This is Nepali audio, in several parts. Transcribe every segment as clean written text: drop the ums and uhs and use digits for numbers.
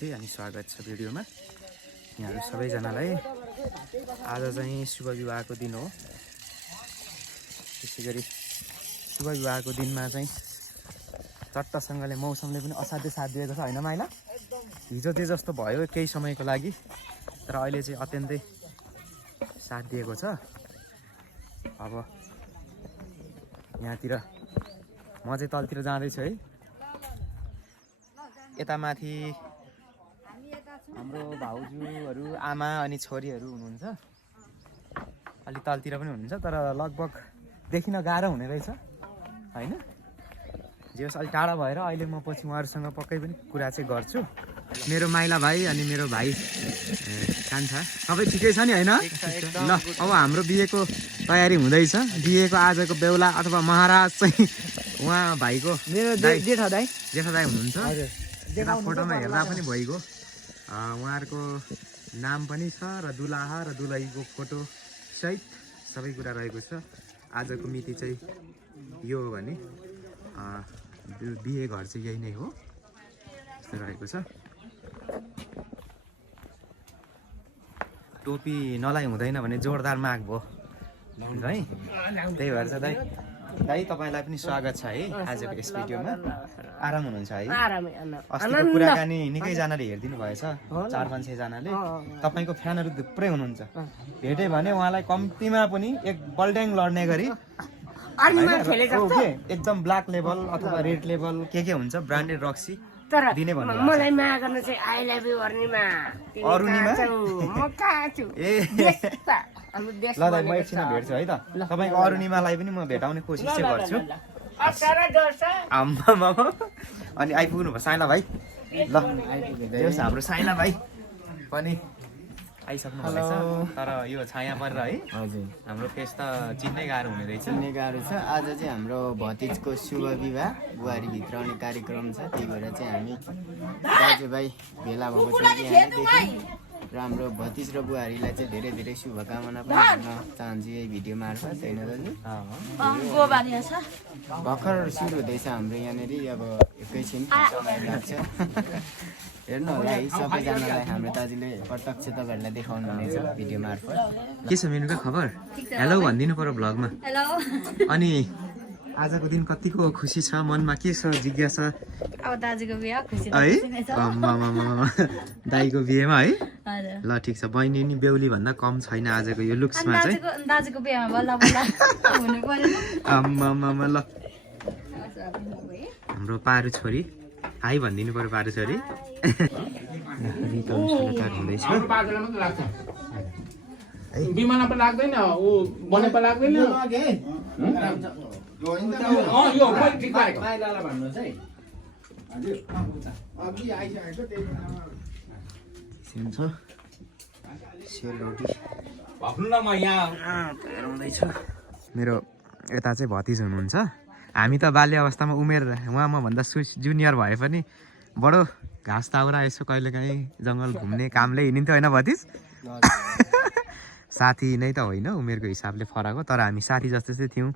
नमस्ते अनि स्वागत छ भिडियोमा। यहाँहरू सबैजनालाई आज चाहिँ शुभ विवाहको दिन हो। त्यसैगरी शुभ विवाहको दिनमा चाहिँ चट्टसँगले मौसमले पनि असाध्यै साथ दिएको छ हैन माइला? हिजो चाहिँ जस्तो भयो केही समयको लागि, तर अहिले चाहिँ अत्यन्तै साथ दिएको छ। अब यहाँतिर म चाहिँ तलतिर जाँदैछु है। यता माथि हाम्रो भाउजूहरू, आमा अनि छोरीहरू हुनुहुन्छ। अलि तलतिर पनि हुनुहुन्छ, तर लगभग देखिन गाह्रो हुने रहेछ हैन? जे होस्, अलि टाढा भएर अहिले म पछि उहाँहरूसँग पक्कै पनि कुरा चाहिँ गर्छु। मेरो माइला भाइ अनि मेरो भाइ कान्छा सबै ठिकै छ नि हैन? ल, अब हाम्रो बिहेको तयारी हुँदैछ। बिहेको आजको बेहुला अथवा महाराज चाहिँ उहाँ भाइको मेरो जेठा दाइ हुनुहुन्छ। हजुर, यता फोटोमा हेर्दा पनि भइगयो। उहाँहरूको नाम पनि छ र दुलाहा र दुलहीको फोटो सहित सबै कुरा रहेको छ। आजको मिति चाहिँ यो हो भने बिहे घर चाहिँ यही नै हो, यस्तो रहेको छ। टोपी नलाइ हुँदैन भने जोरदार माग भयो है, त्यही भएर चाहिँ दाइ तपाईँलाई पनि स्वागत छ है आजको यस भिडियोमा। आराम हुनुहुन्छ है? अस्तिको कुराकानी निकैजनाले हेरिदिनु भएछ, 4-5 जनाले। तपाईँको फ्यानहरू थुप्रै हुनुहुन्छ। भेट्यो भने उहाँलाई कम्तीमा पनि एक बल्ट्याङ लड्ने गरी एकदम ब्ल्याक लेभल अथवा रेड लेभल के हुन्छ ब्रान्डेड रक्सी दिने भन्नु भएको छ। मलाई माया गर्न चाहिँ I love you Arunima. Arunima? म कहाँ छु? ए ल दाइ, म एकछिनमा भेट्छु है त। तपाईँको अरुणिमालाई पनि म भेटाउने कोसिस चाहिँ गर्छु। आम्मा, अनि आइपुग्नु भयो साइला भाइ। ल, हाम्रो साइला भाइ पनि आइसक्नु भएछ। तर यो छाया परेर है हजुर, हाम्रो फेस त चिन्नै गाह्रो हुने रहेछ। चिन्ने गाह्रो छ। आज चाहिँ हाम्रो भतिजको शुभ विवाह बुहारीभित्र आउने कार्यक्रम छ। त्यही भएर चाहिँ हामी दाजुभाइ भेला भएको छौँ कि यहाँदेखि। र हाम्रो भतिज र बुहारीलाई चाहिँ धेरै धेरै शुभकामना पनि भन्न चाहन्छु यही भिडियो मार्फत, होइन दाजु? भर्खर सुरु हुँदैछ हाम्रो यहाँनिर, अब एकैछिन समय लाग्छ। हेर्नु होला है, सबैजनालाई हाम्रो दाजुले प्रत्यक्ष तपाईँहरूलाई देखाउनु हुनेछ भिडियो मार्फत। के छ मेनुका खबर? हेलो भनिदिनु पर्यो भ्लगमा। अनि आजको दिन कतिको खुसी छ मनमा? के छ जिज्ञासा? अब दाजुको बिहा खुसी है दाइको बिहेमा है? ल ठिक छ। बहिनी नि बेहुली भन्दा कम छैन आजको यो लुक्समा चाहिँ। दाजुको बिहामा बल्ल बल्ल हुनु पर्यो। आम्मा ल, हाम्रो पारु छोरी हाई भनिदिनु पर्यो। पारु छोरी हुँदैछ। विमानमा पनि लाग्दैन, ऊ बने पनि लाग्दैन। यो मैले ठिक पारेको। मेरो यता चाहिँ भतिज हुनुहुन्छ। हामी त बाल्य अवस्थामा उमेर उहाँ मभन्दा जुनियर भए पनि बडो घाँस ताउरा यसो कहिलेकाहीँ जङ्गल घुम्ने कामले हिँडिन्थ्यो होइन भतिज? साथी नै त होइन, उमेरको हिसाबले फरक हो, तर हामी साथी जस्तो चाहिँ थियौँ।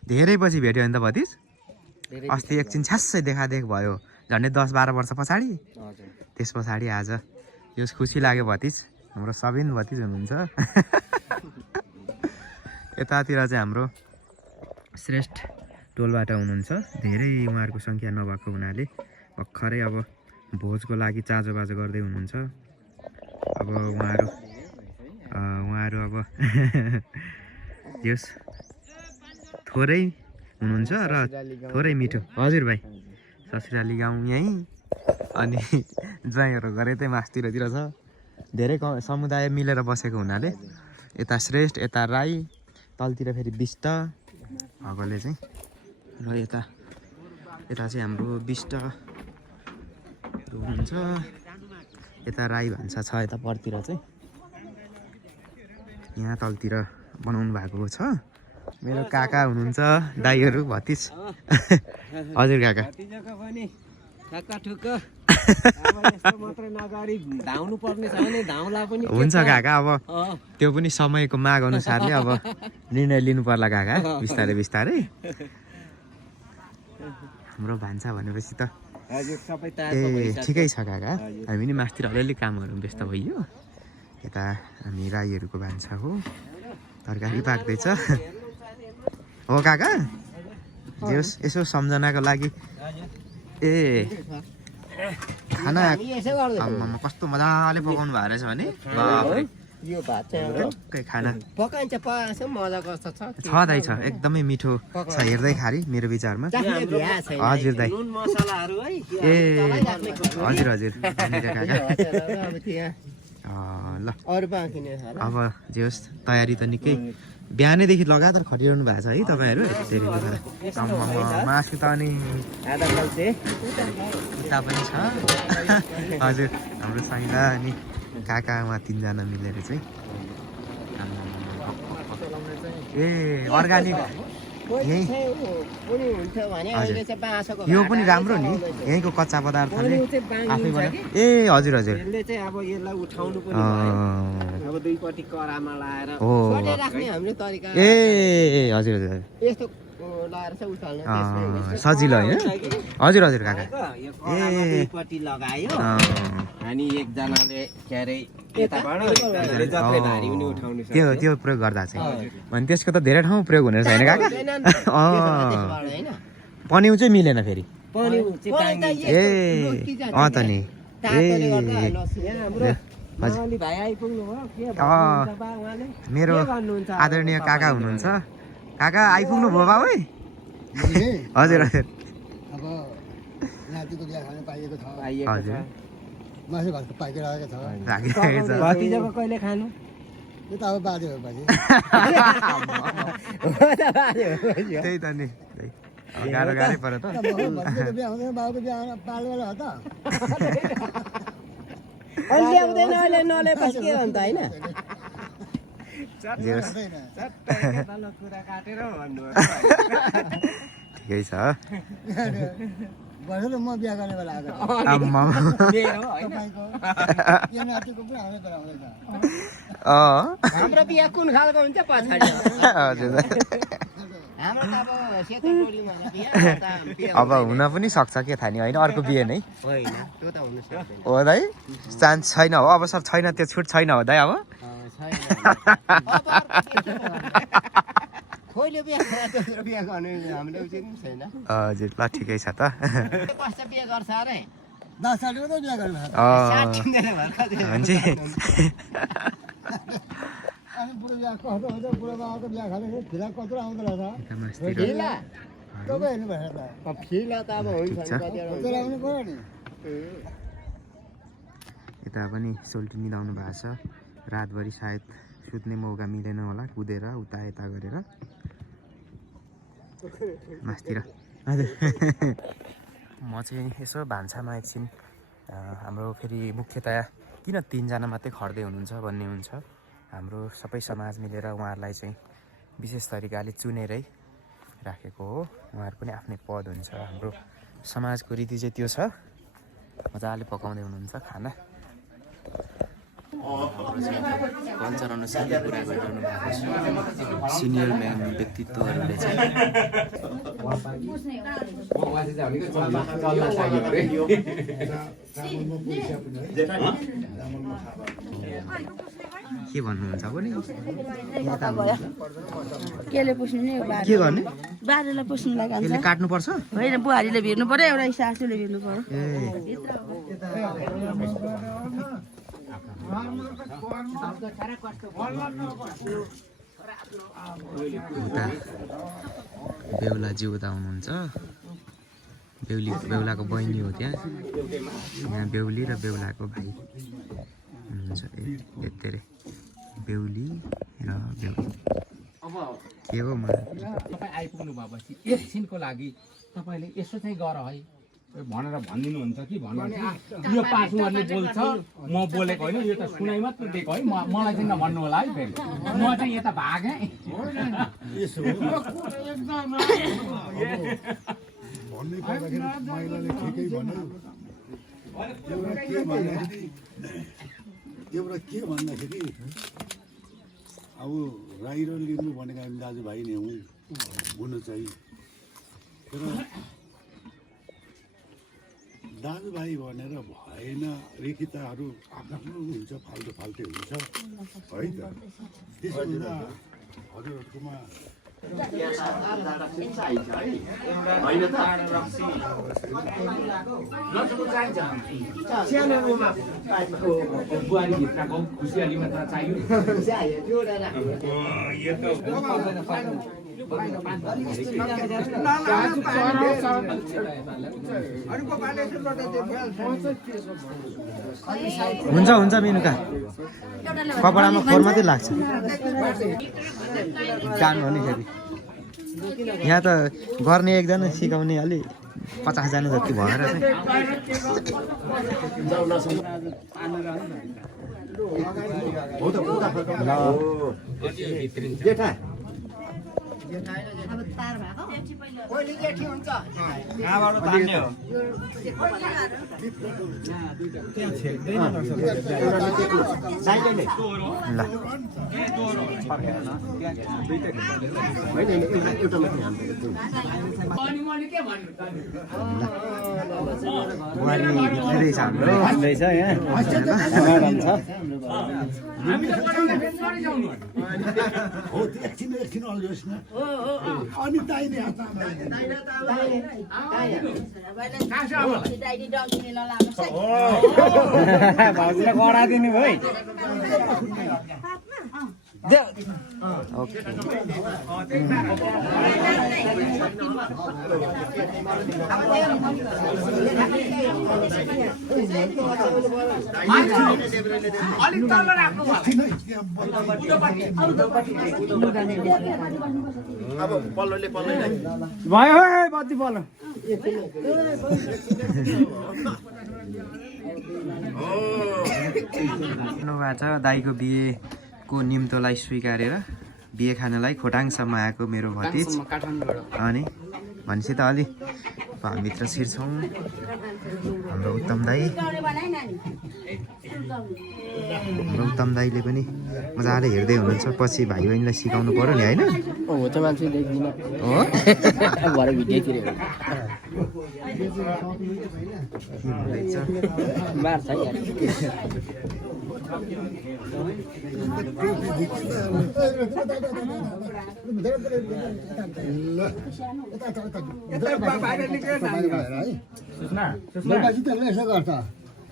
धेरै पछि भेट्यो होइन त भतिज? अस्ति एकछिन छ्यास्सै देखादेख भयो, झन्डै 10-12 वर्ष पछाडि। त्यस पछाडि आज यो खुसी लाग्यो भतिज। हाम्रो सबिन भतिज हुनुहुन्छ। यतातिर चाहिँ हाम्रो श्रेष्ठ टोलबाट हुनुहुन्छ। धेरै उहाँहरूको सङ्ख्या नभएको हुनाले भर्खरै अब भोजको लागि चाँजोबाजो गर्दै हुनुहुन्छ। अब उहाँहरू अब यस थोरै हुनुहुन्छ र थोरै मिठो। हजुर भाइ, ससुराली गाउँ यहीँ, अनि ज्वाइँहरू घरै त्यही मास्तिरतिर छ। धेरै समुदाय मिलेर बसेको हुनाले यता श्रेष्ठ, यता राई, तलतिर फेरि बिष्ट भएकोले चाहिँ, र यता चाहिँ हाम्रो बिष्ट हुनुहुन्छ। यता राई भान्सा छ, यता परतिर चाहिँ यहाँ तलतिर बनाउनु भएको छ। मेरो काका हुनुहुन्छ, दाइहरू भतिज। हजुर काका। हुन्छ काका, अब त्यो पनि समयको माग अनुसारले अब निर्णय लिनु पर्ला काका, बिस्तारै बिस्तारै। हाम्रो भान्सा भनेपछि त हजुर सबै ए ठिकै छ काका हामी नि मासतिर अलिअलि कामहरू व्यस्त भइयो यता हामी राईहरूको भान्सा हो तरकारी पाक्दैछ हो काका जे यसो सम्झनाको लागि ए खाना आम्मामा कस्तो मजाले पकाउनु भएको रहेछ भने बाफरे यो भात चाहिँ टक्कै खाना पकाइन्छ पकाएको मजा कस्तो छ छ दाइ छ एकदमै मिठो छ हेर्दै खारी मेरो विचारमा हजुर दाइ नुन मसलाहरू है ए हजुर हजुर काका ल अरू बाँकी नै छ अब जे होस् तयारी त निकै बिहानैदेखि लगातार खटिरहनु भएको छ है तपाईँहरू मासु त अनि आधा बल्छे उता पनि छ हजुर हाम्रो साइला अनि काका उहाँ 3 जना मिलेर चाहिँ ए अर्गानिक यही यो पनि राम्रो नि यहीँको कच्चा पदार्थले आफैबाट ए हजुर हजुर यसले चाहिँ अब यसलाई उठाउनु पनि अब दुईपट्टि करामा लाएर हो राख्ने हाम्रो तरिका ए हजुर हजुर यस्तो लाएर चाहिँ उठाल्नु सजिलो होइन हजुर हजुर काका ए दुईपट्टि लगायो अनि एकजनाले के अरे यताबाट जति भारी पनि उठाउनु सक्छ त्यो प्रयोग गर्दा चाहिँ अनि त्यसको त धेरै ठाउँ प्रयोग हुने छैन काका पन्यु चाहिँ मिलेन फेरि ए त नि मेरो आदरणीय काका हुनुहुन्छ काका आइपुग्नु भयो बाबु हजुर हजुर अब नातिको बिहा खान पाइएको छ हजुर मासु भात पाकिरहेको छ राखिरहेको छ भतिजाको कहिले खानु यो त अब बाजे भएपछि त्यही त नि गाह्रो गाह्रै पऱ्यो त भतिजाको बिहा हुँदैन बाबुको बिहा पाल्नु हो त अहिले ल्याउँदैन अहिले नल्याएपछि के अन्त होइन ठिकै छ भर्खर म बिहा गर्ने बेला आएको आम्मा यो नातिको पनि आउने बेला आउँदैछ हाम्रो बिहा कुन खालको हुन्छ पछाडि हजुर हाम्रो त अब सेतो टोलीमा बिहा अब हुन पनि सक्छ के थाहा नि होइन अर्को बिहे नै होइन त्यो त हुनु सक्दैन हो दाइ चान्स छैन हो अब सब छैन त्यो छुट छैन हो दाइ अब खोइले बिहा दोस्रो बिहा गर्ने हामीले उचित पनि छैन हजुर ल ठिकै छ त कस्तो बिहा गर्छ अरे 10 सालको त बिहा गर्नु हुन्छ अनि बुढो बिहा कस्तो हुन्छ बुढो बाबाको बिहा खाने फिला कत्रो आउँदो रहेछ फिला तपाईँ हेर्नु भएन त फिला त अब हुन्छ ठिक छ। कत्रो आउनु पर्यो नि यता पनि सोल्टी निदाउनु भएको छ रातभरि सायद सुत्ने मौका मिलेन होला कुदेर उता यता गरेर मासतिर म चाहिँ यसो भान्सामा एकछिन हाम्रो फेरि मुख्यतया किन 3 जना मात्रै खट्दै हुनुहुन्छ भन्ने हुन्छ हाम्रो सबै समाज मिलेर उहाँहरूलाई चाहिँ विशेष तरिकाले चुनेरै राखेको हो उहाँहरू पनि आफ्नै पद हुन्छ हाम्रो समाजको रीति चाहिँ त्यो छ मजाले पकाउँदै हुनुहुन्छ खाना कल्चर अनुसार कुरा गरिरहनु भएको छ सिनियर म्यान व्यक्तित्वहरूले चाहिँ के भन्नुहुन्छ भने केले पुस्नु नि के गर्ने बारेलाई पुस्नु लागि यसले काट्नुपर्छ होइन बुहारीले भिर्नु पर्यो एउटा सासूले भिर्नु पर्यो ए उता बेहुलाजी उता हुनुहुन्छ बेहुलाको बहिनी हो त्यहाँ यहाँ बेहुली र बेहुलाको भाइ हुनुहुन्छ धेरै बेहुली र बेहुली के हो म तपाईँ आइपुग्नु भएपछि एकछिनको लागि तपाईँले यसो चाहिँ गर है भनेर भनिदिनुहुन्छ कि भन्नु यो पार्टनरले बोल्छ म बोलेको होइन यो त सुनाइ मात्र दिएको है मलाई चाहिँ नभन्नु होला है फेरि म चाहिँ यता भागेँ भन्नै पर्दाखेरि महिलाले ठिकै भन्यो एउटा के भन्दाखेरि अब राई र लिम्बू भनेको हामी दाजुभाइ नै हौँ हुनु चाहिँ तर दाजुभाइ भनेर भएन रेखिताहरू आफ्नो हुन्छ फाल्टो फाल्टै हुन्छ है त त्यसो हुँदा हजुरहरूकोमा बुहारी भित्रको खुसियाली मात्र चाहियो हुन्छ मेनुका कपडामा खोर मात्रै लाग्छ जानु हो नि फेरि यहाँ त गर्ने एकजना सिकाउने अलि 50 जना जति भएर चाहिँ एकछिन अल्झोस् न अनि दाइने भाउजूलाई कडा दिनु भयो भयो बत्ती पल्लो दाइको बिहेको निम्तोलाई स्वीकारेर बिहे खानलाई खोटाङसम्म आएको मेरो भतिज अनि भनेपछि त अलि भित्र छिर्छौँ हाम्रो उत्तम दाइले पनि मजाले हेर्दै हुनुहुन्छ पछि भाइ बहिनीलाई सिकाउनु पर्यो नि होइन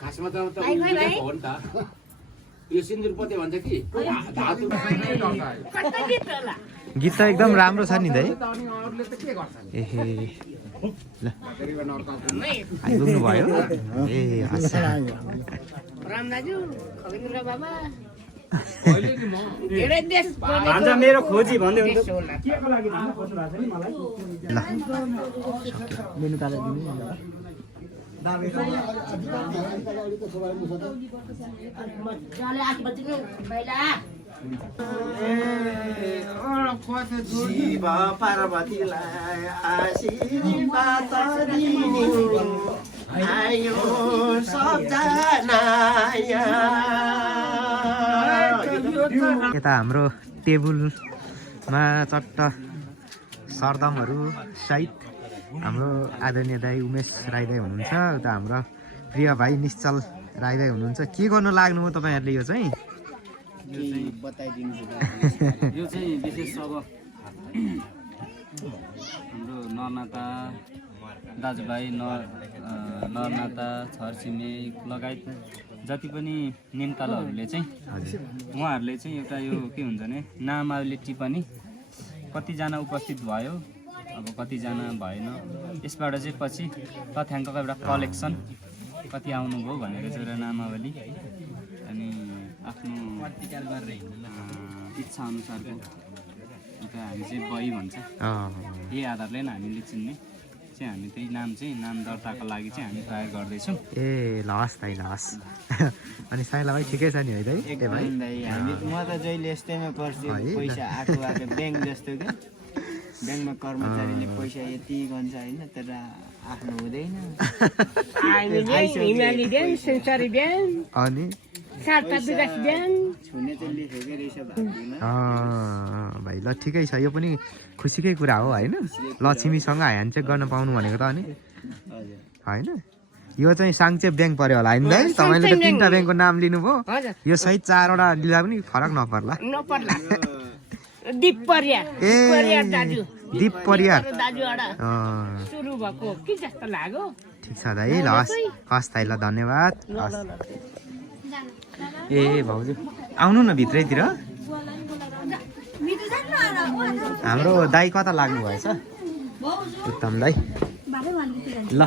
खासमा त हो नि त यो सिन्दुरपते भन्छ कि गीत त एकदम राम्रो छ नि दाइ एहे ल आइपुग्नु भयो ए अच्छा मेरो खोजी भन्दै हुन्छ शिव पार्वतीलाई आशीर्वाद दिनु आयो सबजना यता हाम्रो टेबुलमा चट्ट सरदमहरू सहित हाम्रो आदरणीय दाई उमेश राई दाई हुनुहुन्छ उता हाम्रो प्रिय भाइ निश्चल राई दाई हुनुहुन्छ के गर्नु लाग्नु हो तपाईँहरूले यो चाहिँ यो चाहिँ विशेष अब हाम्रो नरनाता दाजुभाइ नरनाता छरछिमेक लगायत जति पनि नेमतालहरूले चाहिँ उहाँहरूले चाहिँ एउटा यो के हुन्छ भने नामावली टिप्पणी कतिजना उपस्थित भयो अब कतिजना भएन यसबाट चाहिँ पछि तथ्याङ्कको एउटा कलेक्सन कति आउनुभयो भनेर चाहिँ एउटा नामावली अनि आफ्नो इच्छा अनुसारको एउटा हामी चाहिँ बही भन्छ यही आधारले नै हामीले चिन्ने चाहिँ हामी त्यही नाम दर्ताको लागि चाहिँ हामी प्रयोग गर्दैछौँ ए लस दाइ लस अनि साइला भाइ ठिकै छ नि है दाइ हामी म त जहिले यस्तैमा पर्छु पैसा आएको ब्याङ्क जस्तो क्या ब्याङ्कमा कर्मचारीले पैसा यति गन्छ होइन तर आफ्नो हुँदैन अनि छुने चाहिँ लेखेकै रहेछ भाइ ल ठिकै छ यो पनि खुसीकै कुरा हो होइन लक्ष्मीसँग ह्यान्डसेक गर्न पाउनु भनेको त अनि होइन यो चाहिँ साङ्चे ब्याङ्क पर्यो होला होइन दाइ तपाईँले त 3टा ब्याङ्कको नाम लिनुभयो यो सहित 4वटा लिँदा पनि फरक नपर्ला नपर्ला दिप परियार ए दिप परियार सुरु भएको के जस्तो लाग्यो ठिक छ दाइ ल हस् दाइ ल धन्यवाद ए भाउजू आउनु न भित्रैतिर हाम्रो दाइ कता लाग्नु भएछ उत्तम दाइ ल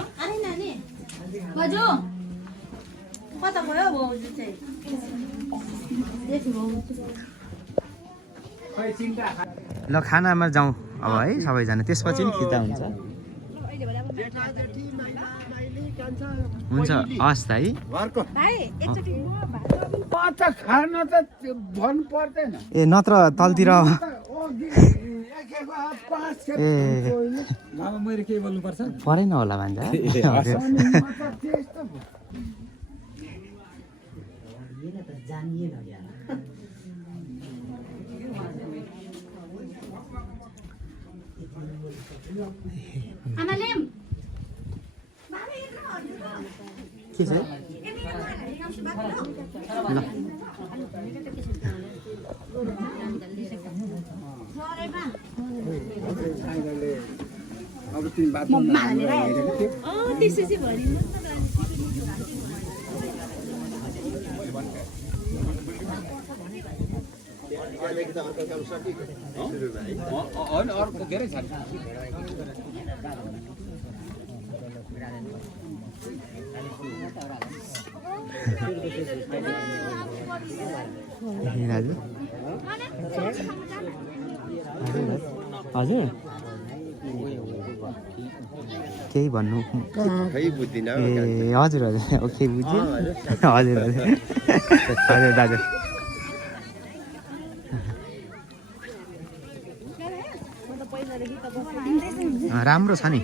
ल खानामा जाउँ अब है सबैजना त्यसपछि नि खिच्दा हुन्छ हुन्छ हस् दाइ खान त भन्नु पर्दैन ए नत्र तलतिर ए मैले के बोल्नुपर्छ परेन होला भन्छ के छ ल अब तिमी बात अर्को धेरै छ हजुर केही भन्नु ए हजुर हजुर ओके बुझ्यो हजुर हजुर हजुर दाजु राम्रो छ नि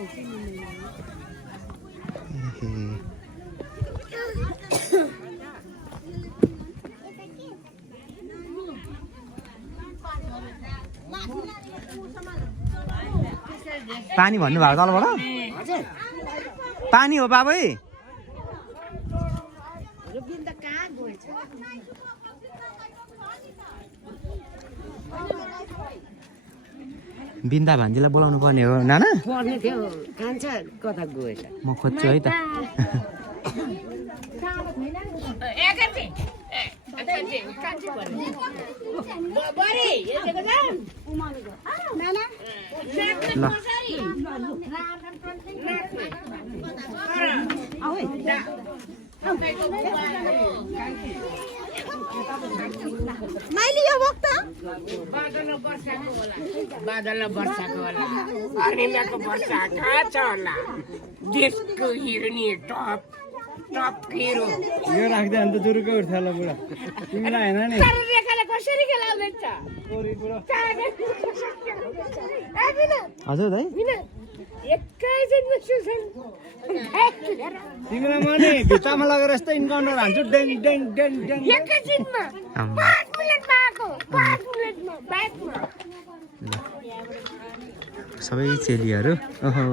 पानी भन्नुभएको तलबाट पानी हो बाबै बिन्दा भान्जीलाई बोलाउनु पर्ने हो नाना कता गएछ म खोज्छु है त माइली यो वक्त बादल वर्षाको होला अनिमाको वर्षा कहाँ छ होला देशको हिरोनी टप टप हिरो यो राख्दै अन्त जुरुकै उठ्छ ल बुढा तिमीलाई हैन नि रेखाले कसरी खेलाउँदैछ हजुर दाइ एकैछिनमा सुसन तिमीलाई म नि भित्तामा लगेर यस्तो इन्काउन्टर हान्छु डेङ डेङ डेङ डेङ एकैछिनमा 5 मिनेटमा आएको 5 मिनेटमा ब्याकमा सबै चेलीहरू ओहो